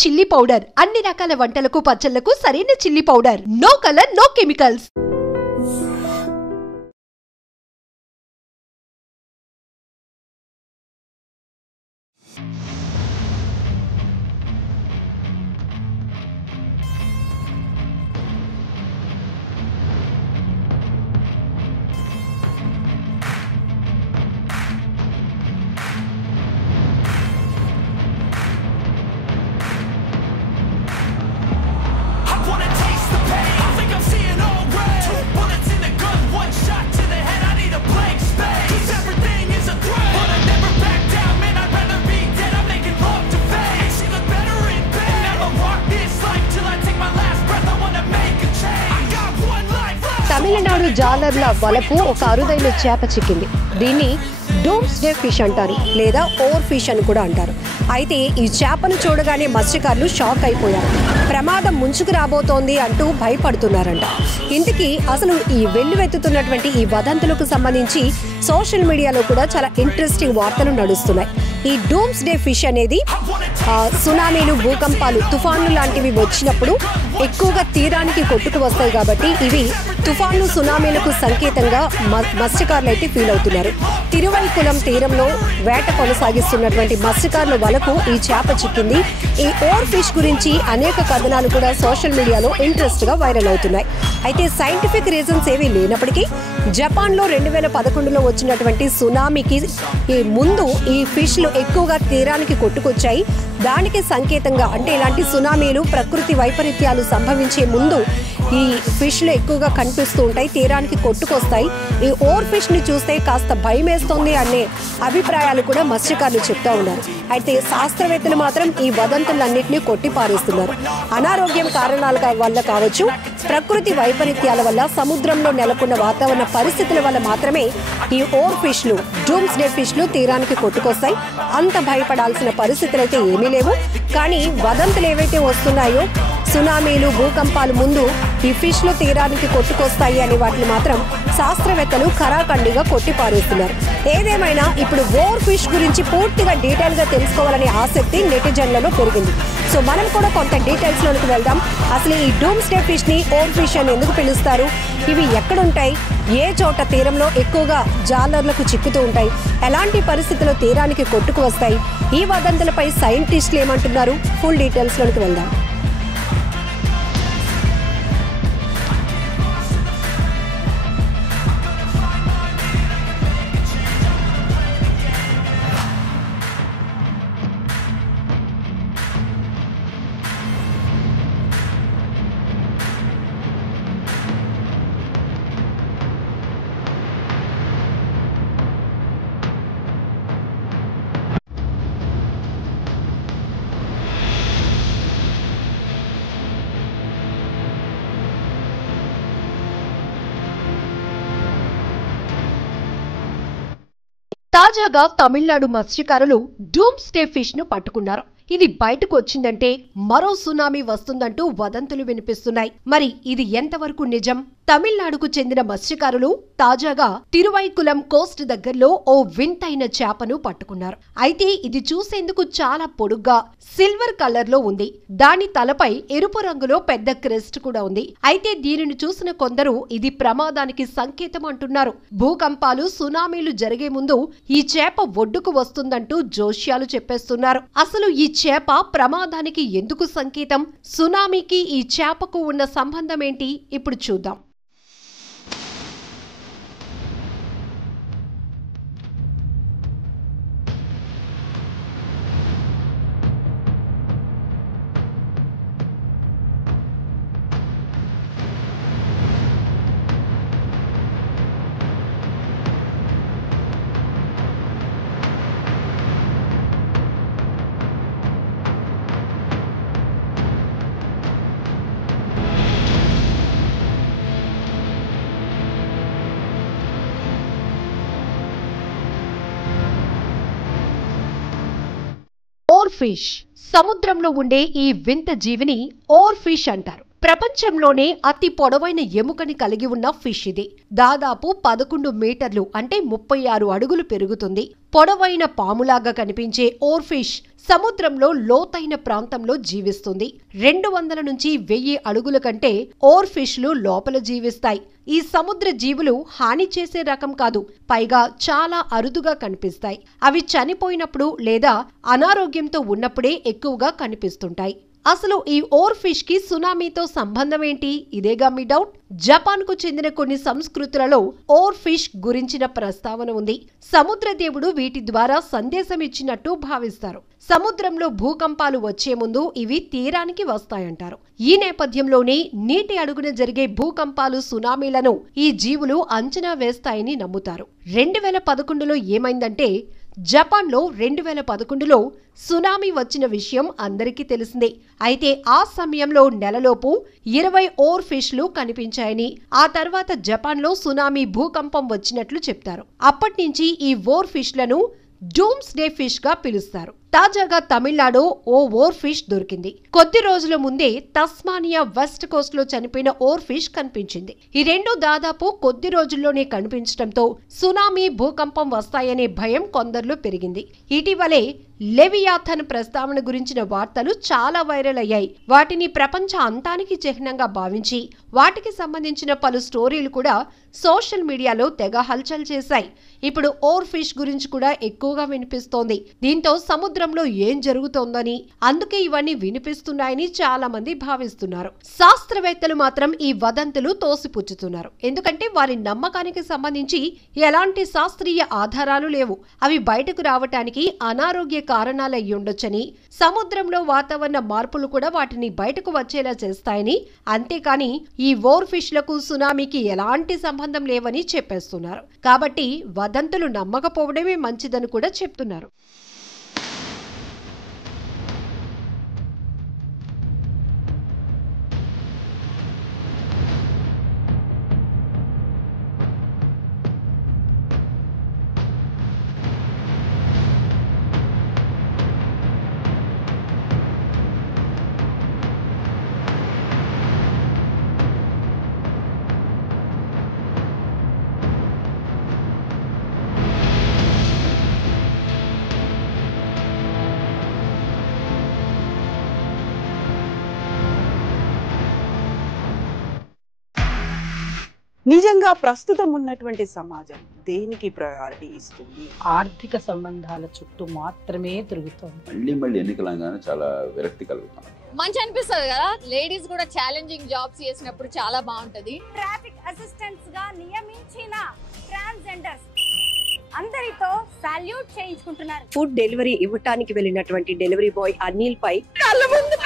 Chilli powder అన్ని రకాల వంటలకు పచ్చళ్లకు సరైన chilli powder. No colour, no chemicals. Tamil Nadu జాలర్ల వలకు ఒక అరుదైన చేప చిక్కింది. దీన్ని డూమ్స్డే ఫిష్ అంటారు, లేదా ఓవర్ ఫిష్ అని కూడా అంటారు. అయితే ఈ చేపను చూడగానే మత్స్యకారులు షాక్ అయిపోయారు. ప్రమాదం ముంచుకు రాబోతోంది అంటూ భయపడుతున్నారంట. ఇంతకీ అసలు ఈ వెల్లువెత్తుతున్నటువంటి ఈ వదంతులకు సంబంధించి సోషల్ మీడియాలో కూడా చాలా ఇంట్రెస్టింగ్ వార్తలు నడుస్తున్నాయి. ఈ డూమ్స్డే ఫిష్ అనేది సునామీలు, భూకంపాలు, తుఫాన్లు లాంటివి వచ్చినప్పుడు ఎక్కువగా తీరానికి కొట్టుకు వస్తాయి. కాబట్టి ఇవి తుఫాన్లు, సునామీలకు సంకేతంగా మత్స్యకారులు అయితే ఫీల్ అవుతున్నారు. తిరువైకులం తీరంలో వేట కొనసాగిస్తున్నటువంటి మత్స్యకారుల వలకు ఈ చేప చిక్కింది. ఈ ఓవర్ ఫిష్ గురించి అనేక కథనాలు కూడా సోషల్ మీడియాలో ఇంట్రెస్ట్ గా వైరల్ అవుతున్నాయి. అయితే సైంటిఫిక్ రీజన్స్ ఏవీ లేనప్పటికీ జపాన్లో 2011లో వచ్చినటువంటి సునామీకి ముందు ఈ ఫిష్లు ఎక్కువగా తీరానికి కొట్టుకొచ్చాయి. దానికి సంకేతంగా, అంటే ఇలాంటి సునామీలు, ప్రకృతి వైపరీత్యాలు సంభవించే ముందు ఈ ఫిష్లు ఎక్కువగా కనిపిస్తూ ఉంటాయి, తీరానికి కొట్టుకొస్తాయి. ఈ ఓవర్ ఫిష్ ని చూస్తే కాస్త భయం వేస్తుంది అనే అభిప్రాయాలు కూడా మత్స్యకారులు చెప్తా ఉన్నారు. అయితే శాస్త్రవేత్తలు మాత్రం ఈ వదంతులన్నింటినీ కొట్టిపారేస్తున్నారు. అనారోగ్యం కారణాల వల్ల కావచ్చు, ప్రకృతి వైపరీత్యాల వల్ల, సముద్రంలో నెలకొన్న వాతావరణ పరిస్థితుల వల్ల మాత్రమే ఈ ఓవర్ ఫిష్లు, డూమ్స్డే ఫిష్లు తీరానికి కొట్టుకొస్తాయి. అంత భయపడాల్సిన పరిస్థితులు అయితే ఏమీ లేవు. కానీ వదంతులు ఏవైతే వస్తున్నాయో, సునామీలు, భూకంపాలు ముందు ఈ ఫిష్లు తీరానికి కొట్టుకొస్తాయి అని వాటిని మాత్రం శాస్త్రవేత్తలు ఖరాఖండిగా కొట్టిపారేస్తున్నారు. ఏదేమైనా ఇప్పుడు ఓవర్ ఫిష్ గురించి పూర్తిగా డీటెయిల్గా తెలుసుకోవాలనే ఆసక్తి నెటిజన్లలో పెరిగింది. సో మనం కూడా కొంత డీటెయిల్స్లోకి వెళ్దాం. అసలు ఈ డూమ్స్డే ఫిష్ని ఓవర్ ఫిష్ అని ఎందుకు పిలుస్తారు? ఇవి ఎక్కడుంటాయి? ఏ చోట తీరంలో ఎక్కువగా జాలర్లకు చిక్కుతూ ఉంటాయి? ఎలాంటి పరిస్థితుల్లో తీరానికి కొట్టుకు వస్తాయి? ఈ వదంతులపై సైంటిస్టులు ఏమంటున్నారు? ఫుల్ డీటెయిల్స్లోకి వెళ్దాం. తాజాగా తమిళనాడు మత్స్యకారులు డూమ్స్డే ఫిష్ ను పట్టుకున్నారు. ఇది బయటకు వచ్చిందంటే మరో సునామీ వస్తుందంటూ వదంతులు వినిపిస్తున్నాయి. మరి ఇది ఎంతవరకు నిజం? తమిళనాడుకు చెందిన మత్స్యకారులు తాజాగా తిరువైకులం కోస్ట్ దగ్గరలో ఓ వింతైన చేపను పట్టుకున్నారు. అయితే ఇది చూసేందుకు చాలా పొడుగ్గా సిల్వర్ కలర్ లో ఉంది. దాని తలపై ఎరుపు రంగులో పెద్ద క్రెస్ట్ కూడా ఉంది. అయితే దీనిని చూసిన కొందరు ఇది ప్రమాదానికి సంకేతం అంటున్నారు. భూకంపాలు, సునామీలు జరిగే ముందు ఈ చేప ఒడ్డుకు వస్తుందంటూ జోష్యాలు చెప్పేస్తున్నారు. అసలు ఈ చేప ప్రమాదానికి ఎందుకు సంకేతం? సునామీకి ఈ చేపకు ఉన్న సంబంధం ఏంటి? ఇప్పుడు చూద్దాం. ఓవర్ ఫిష్, సముద్రంలో ఉండే ఈ వింత జీవిని ఓవర్ ఫిష్ అంటారు. ప్రపంచంలోనే అతి పొడవైన ఎముకని కలిగి ఉన్న ఫిష్ ఇది. దాదాపు 11 మీటర్లు అంటే 36 అడుగులు పెరుగుతుంది. పొడవైన పాములాగా కనిపించే ఓర్ ఫిష్ సముద్రంలో లోతైన ప్రాంతంలో జీవిస్తుంది. 200 నుంచి 1000 అడుగుల కంటే ఓర్ ఫిష్లు లోపల జీవిస్తాయి. ఈ సముద్ర జీవులు హాని చేసే రకం కాదు, పైగా చాలా అరుదుగా కనిపిస్తాయి. అవి చనిపోయినప్పుడు లేదా అనారోగ్యంతో ఉన్నప్పుడే ఎక్కువగా కనిపిస్తుంటాయి. అసలు ఈ ఓర్ ఫిష్ కి సునామీతో సంబంధం ఏంటి? ఇదేగా మీ డౌట్. జపాన్ కు చెందిన కొన్ని సంస్కృతులలో ఓర్ ఫిష్ గురించిన ప్రస్తావన ఉంది. సముద్ర దేవుడు వీటి ద్వారా సందేశం ఇచ్చినట్టు భావిస్తారు. సముద్రంలో భూకంపాలు వచ్చే ముందు ఇవి తీరానికి వస్తాయంటారు. ఈ నేపథ్యంలోనే నీటి అడుగున జరిగే భూకంపాలు, సునామీలను ఈ జీవులు అంచనా వేస్తాయని నమ్ముతారు. 2011లో ఏమైందంటే, జపాన్లో 2011లో సునామీ వచ్చిన విషయం అందరికీ తెలిసిందే. అయితే ఆ సమయంలో నెలలోపు 20 ఓర్ ఫిష్లు కనిపించాయని, ఆ తర్వాత జపాన్లో సునామీ భూకంపం వచ్చినట్లు చెప్తారు. అప్పటి ఈ ఓర్ ఫిష్లను డూమ్స్ డే ఫిష్ గా పిలుస్తారు. తాజాగా తమిళనాడు ఓ ఓర్ ఫిష్ దొరికింది. కొద్ది రోజుల ముందే తస్మానియా వెస్ట్ కోస్ట్ లో చనిపోయిన ఓర్ ఫిష్ కనిపించింది. ఈ రెండు దాదాపు కొద్ది రోజుల్లోనే కనిపించడంతో సునామీ, భూకంపం వస్తాయనే భయం కొందరిలో పెరిగింది. ఇటీవలే లెవియాథన్ ప్రస్తావన గురించిన వార్తలు చాలా వైరల్ అయ్యాయి. వాటిని ప్రపంచ అంతానికి చిహ్నంగా భావించి వాటికి సంబంధించిన పలు స్టోరీలు కూడా సోషల్ మీడియాలో తెగ హల్చల్ చేశాయి. ఇప్పుడు ఓర్ ఫిష్ గురించి కూడా ఎక్కువగా వినిపిస్తోంది. దీంతో సముద్రంలో ఏం జరుగుతోందని, అందుకే ఇవన్నీ వినిపిస్తున్నాయని చాలా మంది భావిస్తున్నారు. శాస్త్రవేత్తలు మాత్రం ఈ వదంతులు తోసిపుచ్చుతున్నారు. ఎందుకంటే వారి నమ్మకానికి సంబంధించి ఎలాంటి శాస్త్రీయ ఆధారాలు లేవు. అవి బయటకు రావటానికి అనారోగ్య కారణాలు అయ్యుండొచ్చని, సముద్రంలో వాతావరణ మార్పులు కూడా వాటిని బయటకు వచ్చేలా చేస్తాయని, అంతేకాని ఈ ఓర్ ఫిష్లకు సునామీకి ఎలాంటి సంబంధం లేవని చెప్పేస్తున్నారు. కాబట్టి వదంతులు నమ్మకపోవడమే మంచిదని కూడా చెప్తున్నారు. నిజంగా ప్రస్తుతం ఉన్నటువంటి సమాజం దేనికి ప్రయారిటీ ఇస్తుంది? ఆర్థిక సంబంధాల చుట్టూ మాత్రమే తిరుగుతుంది. మళ్ళీ ఎన్నికలంగానే చాలా విరక్తి కలుగుతాం. మంచి అనిపిస్తుంది కదా, లేడీస్ కూడా ఛాలెంజింగ్ జాబ్స్ చేసినప్పుడు చాలా బాగుంటది. ట్రాఫిక్ అసిస్టెంట్స్ గా నియమించిన ట్రాన్స్జెండర్స్ అందరితో సాల్యూట్ చేయించుకుంటున్నారు. ఫుడ్ డెలివరీ ఇవ్వటానికి వెళ్ళినటువంటి డెలివరీ బాయ్ అనిల్ పై కళ్ళ ముందు